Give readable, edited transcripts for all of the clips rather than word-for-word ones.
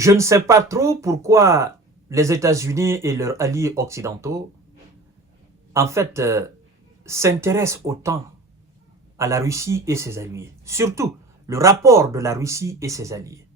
Je ne sais pas trop pourquoi les États-Unis et leurs alliés occidentaux, en fait, s'intéressent autant à la Russie et ses alliés. Surtout, le rapport de la Russie et ses alliés.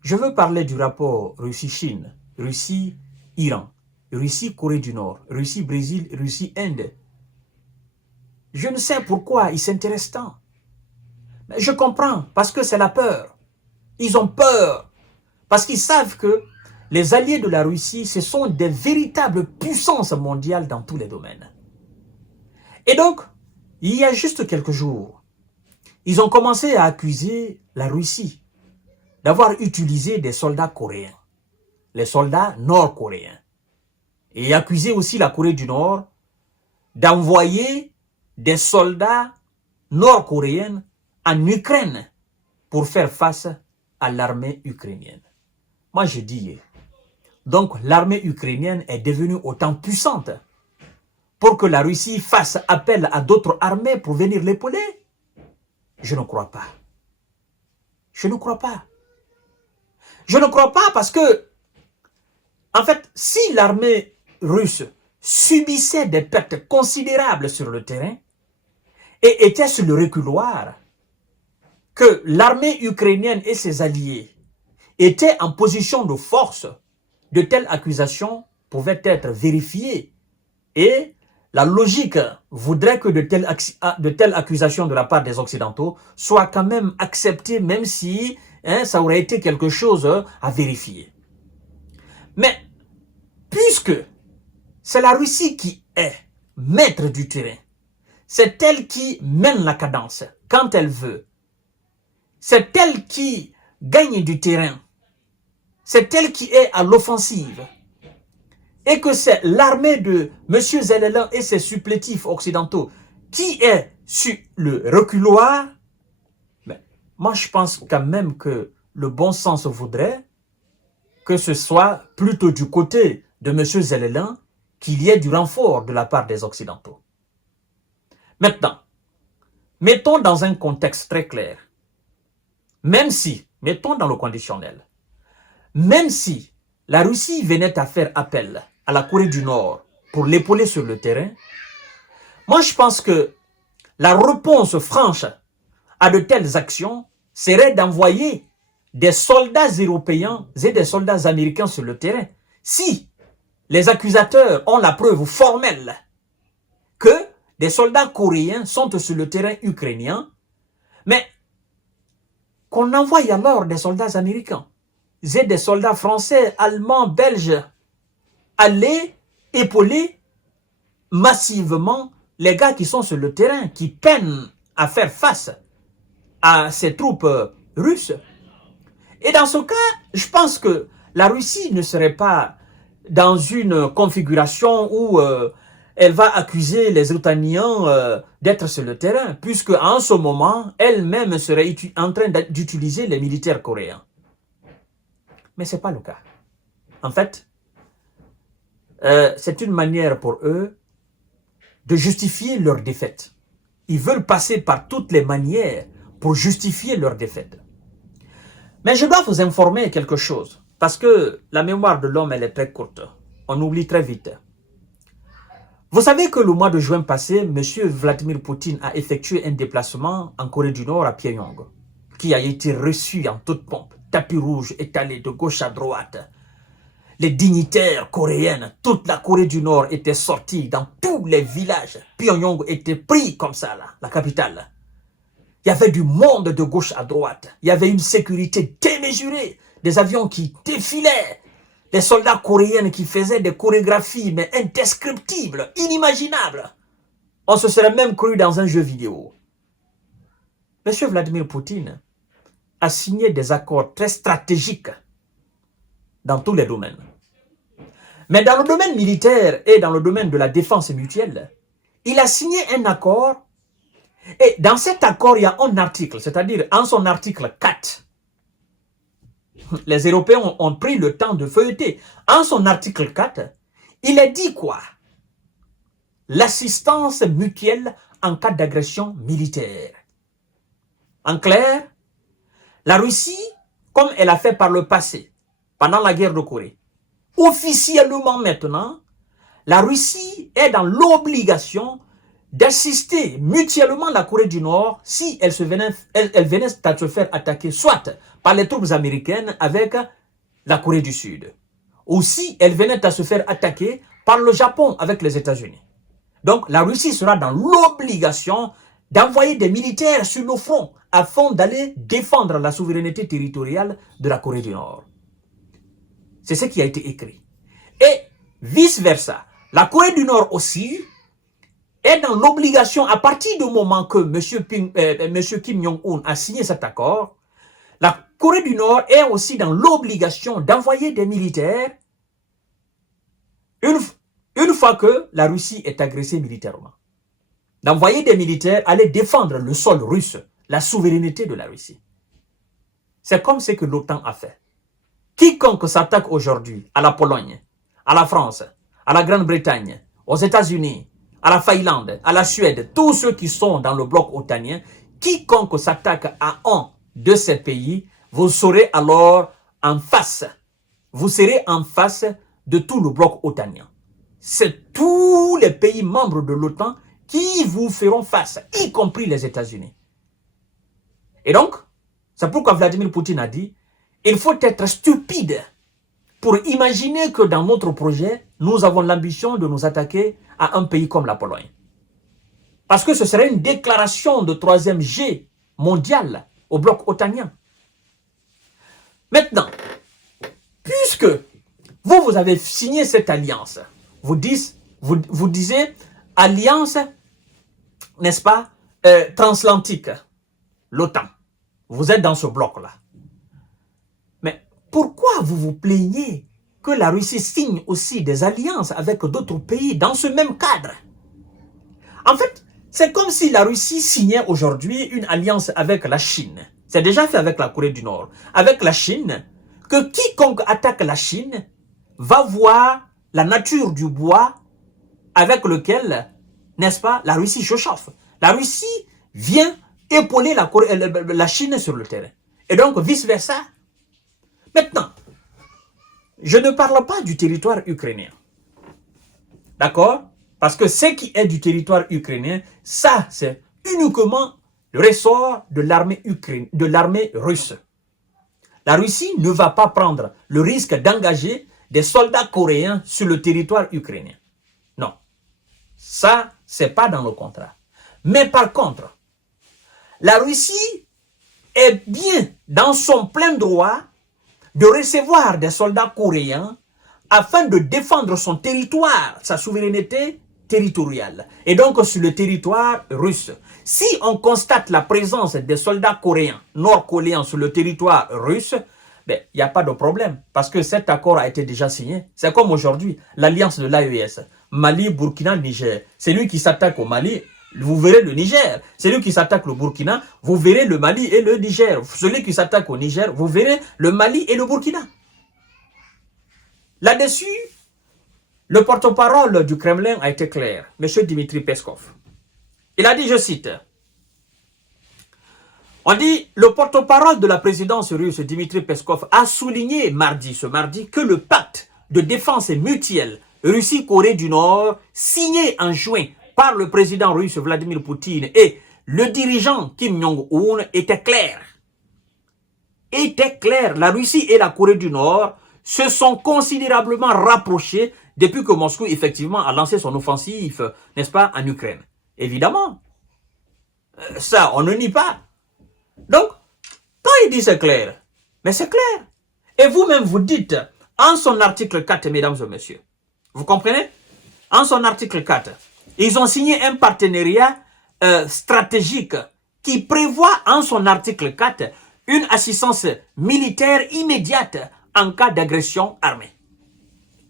Je veux parler du rapport Russie-Chine, Russie-Iran, Russie-Corée du Nord, Russie-Brésil, Russie-Inde. Je ne sais pourquoi ils s'intéressent tant. Mais je comprends, parce que c'est la peur. Ils ont peur, parce qu'ils savent que les alliés de la Russie, ce sont des véritables puissances mondiales dans tous les domaines. Et donc, il y a juste quelques jours, ils ont commencé à accuser la Russie d'avoir utilisé des soldats coréens, les soldats nord-coréens, et accuser aussi la Corée du Nord d'envoyer des soldats nord-coréens en Ukraine pour faire face à l'armée ukrainienne. Moi, je dis, donc l'armée ukrainienne est devenue autant puissante pour que la Russie fasse appel à d'autres armées pour venir l'épauler? Je ne crois pas. Je ne crois pas. Je ne crois pas parce que, en fait, si l'armée russe subissait des pertes considérables sur le terrain et était sur le reculoir, que l'armée ukrainienne et ses alliés étaient en position de force, de telles accusations pouvaient être vérifiées. Et la logique voudrait que de telles accusations de la part des Occidentaux soient quand même acceptées, même si ça aurait été quelque chose à vérifier. Mais puisque c'est la Russie qui est maître du terrain, c'est elle qui mène la cadence quand elle veut, c'est elle qui gagne du terrain, c'est elle qui est à l'offensive, et que c'est l'armée de M. Zelensky et ses supplétifs occidentaux qui est sur le reculoir, mais moi je pense quand même que le bon sens voudrait que ce soit plutôt du côté de M. Zelensky qu'il y ait du renfort de la part des Occidentaux. Maintenant, mettons dans un contexte très clair, même si, mettons dans le conditionnel, même si la Russie venait à faire appel à la Corée du Nord pour l'épauler sur le terrain, moi je pense que la réponse franche à de telles actions serait d'envoyer des soldats européens et des soldats américains sur le terrain. Si les accusateurs ont la preuve formelle que des soldats coréens sont sur le terrain ukrainien, mais qu'on envoie alors des soldats américains et des soldats français, allemands, belges, aller épauler massivement les gars qui sont sur le terrain, qui peinent à faire face à ces troupes russes. Et dans ce cas, je pense que la Russie ne serait pas dans une configuration où elle va accuser les Ukrainiens d'être sur le terrain, puisque en ce moment, elle-même serait en train d'utiliser les militaires coréens. Mais ce n'est pas le cas. En fait, c'est une manière pour eux de justifier leur défaite. Ils veulent passer par toutes les manières pour justifier leur défaite. Mais je dois vous informer quelque chose, parce que la mémoire de l'homme, elle est très courte. On oublie très vite. Vous savez que le mois de juin passé, M. Vladimir Poutine a effectué un déplacement en Corée du Nord à Pyongyang, qui a été reçu en toute pompe, tapis rouge étalé de gauche à droite. Les dignitaires coréennes, toute la Corée du Nord était sortie dans tous les villages. Pyongyang était pris comme ça, là, la capitale. Il y avait du monde de gauche à droite. Il y avait une sécurité démesurée. Des avions qui défilaient. Des soldats coréens qui faisaient des chorégraphies, mais indescriptibles, inimaginables. On se serait même cru dans un jeu vidéo. Monsieur Vladimir Poutine a signé des accords très stratégiques dans tous les domaines. Mais dans le domaine militaire et dans le domaine de la défense mutuelle, il a signé un accord. Et dans cet accord, il y a un article, c'est-à-dire en son article 4, les Européens ont pris le temps de feuilleter. En son article 4, il est dit quoi? L'assistance mutuelle en cas d'agression militaire. En clair, la Russie, comme elle a fait par le passé, pendant la guerre de Corée. Officiellement maintenant, la Russie est dans l'obligation d'assister mutuellement la Corée du Nord si elle venait à se faire attaquer soit par les troupes américaines avec la Corée du Sud, ou si elle venait à se faire attaquer par le Japon avec les États-Unis. Donc la Russie sera dans l'obligation d'envoyer des militaires sur le front afin d'aller défendre la souveraineté territoriale de la Corée du Nord. C'est ce qui a été écrit. Et vice-versa, la Corée du Nord aussi est dans l'obligation, à partir du moment que M. Kim Jong-un a signé cet accord, la Corée du Nord est aussi dans l'obligation d'envoyer des militaires une fois que la Russie est agressée militairement. D'envoyer des militaires aller défendre le sol russe, la souveraineté de la Russie. C'est comme ce que l'OTAN a fait. Quiconque s'attaque aujourd'hui à la Pologne, à la France, à la Grande-Bretagne, aux États-Unis, à la Finlande, à la Suède, tous ceux qui sont dans le bloc otanien, quiconque s'attaque à un de ces pays, vous serez alors en face. Vous serez en face de tout le bloc otanien. C'est tous les pays membres de l'OTAN qui vous feront face, y compris les États-Unis. Et donc, c'est pourquoi Vladimir Poutine a dit, il faut être stupide pour imaginer que dans notre projet, nous avons l'ambition de nous attaquer à un pays comme la Pologne. Parce que ce serait une déclaration de troisième G mondial au bloc otanien. Maintenant, puisque vous avez signé cette alliance, vous disiez alliance, n'est-ce pas, transatlantique, l'OTAN. Vous êtes dans ce bloc-là. Mais pourquoi vous vous plaignez que la Russie signe aussi des alliances avec d'autres pays dans ce même cadre? En fait, c'est comme si la Russie signait aujourd'hui une alliance avec la Chine. C'est déjà fait avec la Corée du Nord. Avec la Chine, que quiconque attaque la Chine va voir la nature du bois avec lequel, n'est-ce pas, la Russie se chauffe. La Russie vient épauler la Chine sur le terrain. Et donc, vice-versa. Maintenant, je ne parle pas du territoire ukrainien. D'accord? Parce que ce qui est du territoire ukrainien, ça, c'est uniquement le ressort de l'armée russe. La Russie ne va pas prendre le risque d'engager des soldats coréens sur le territoire ukrainien. Non. Ça, c'est pas dans le contrat. Mais par contre, la Russie est bien dans son plein droit de recevoir des soldats coréens afin de défendre son territoire, sa souveraineté territoriale, et donc sur le territoire russe. Si on constate la présence des soldats coréens, nord-coréens sur le territoire russe, il n'y a pas de problème, parce que cet accord a été déjà signé. C'est comme aujourd'hui, l'alliance de l'AES, Mali, Burkina, Niger. C'est lui qui s'attaque au Mali, vous verrez le Niger. Celui qui s'attaque au Burkina, vous verrez le Mali et le Niger. Celui qui s'attaque au Niger, vous verrez le Mali et le Burkina. Là-dessus, le porte-parole du Kremlin a été clair, M. Dmitri Peskov. Il a dit, je cite, on dit, le porte-parole de la présidence russe, Dmitri Peskov, a souligné ce mardi, que le pacte de défense mutuelle Russie-Corée du Nord, signé en juin par le président russe Vladimir Poutine et le dirigeant Kim Jong-un était clair. La Russie et la Corée du Nord se sont considérablement rapprochés depuis que Moscou, effectivement, a lancé son offensive, n'est-ce pas, en Ukraine. Évidemment. Ça, on ne nie pas. Donc, quand il dit c'est clair, mais c'est clair. Et vous-même, vous dites, en son article 4, mesdames et messieurs, vous comprenez? En son article 4, ils ont signé un partenariat stratégique qui prévoit en son article 4 une assistance militaire immédiate en cas d'agression armée.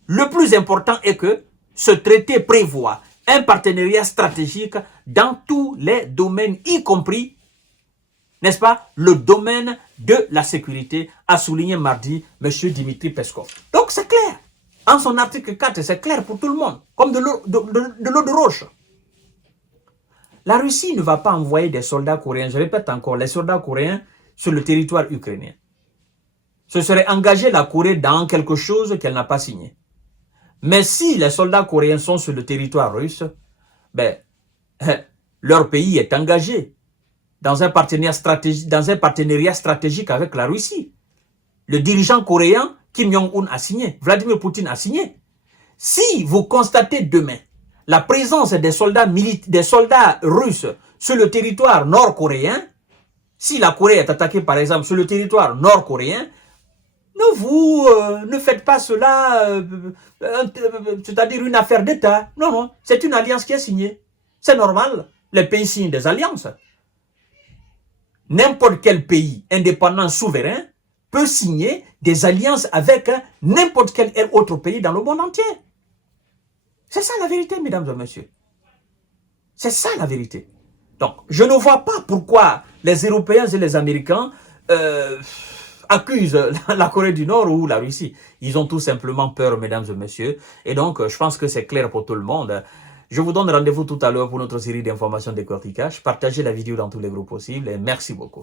Le plus important est que ce traité prévoit un partenariat stratégique dans tous les domaines, y compris, n'est-ce pas, le domaine de la sécurité, a souligné mardi M. Dmitri Peskov. Donc c'est clair. En son article 4, c'est clair pour tout le monde, comme de l'eau de roche. La Russie ne va pas envoyer des soldats coréens, je répète encore, les soldats coréens sur le territoire ukrainien. ce serait engager la Corée dans quelque chose qu'elle n'a pas signé. Mais si les soldats coréens sont sur le territoire russe, ben, leur pays est engagé dans un partenariat stratégique avec la Russie. Le dirigeant coréen, Kim Jong-un, a signé. Vladimir Poutine a signé. Si vous constatez demain la présence des soldats russes sur le territoire nord-coréen, si la Corée est attaquée par exemple sur le territoire nord-coréen, ne faites pas cela, c'est-à-dire une affaire d'État. Non, non, c'est une alliance qui est signée. C'est normal, les pays signent des alliances. N'importe quel pays indépendant souverain peut signer des alliances avec n'importe quel autre pays dans le monde entier. C'est ça la vérité, mesdames et messieurs. C'est ça la vérité. Donc, je ne vois pas pourquoi les Européens et les Américains accusent la Corée du Nord ou la Russie. Ils ont tout simplement peur, mesdames et messieurs. Et donc, je pense que c'est clair pour tout le monde. Je vous donne rendez-vous tout à l'heure pour notre série d'informations décortiquage. Partagez la vidéo dans tous les groupes possibles et merci beaucoup.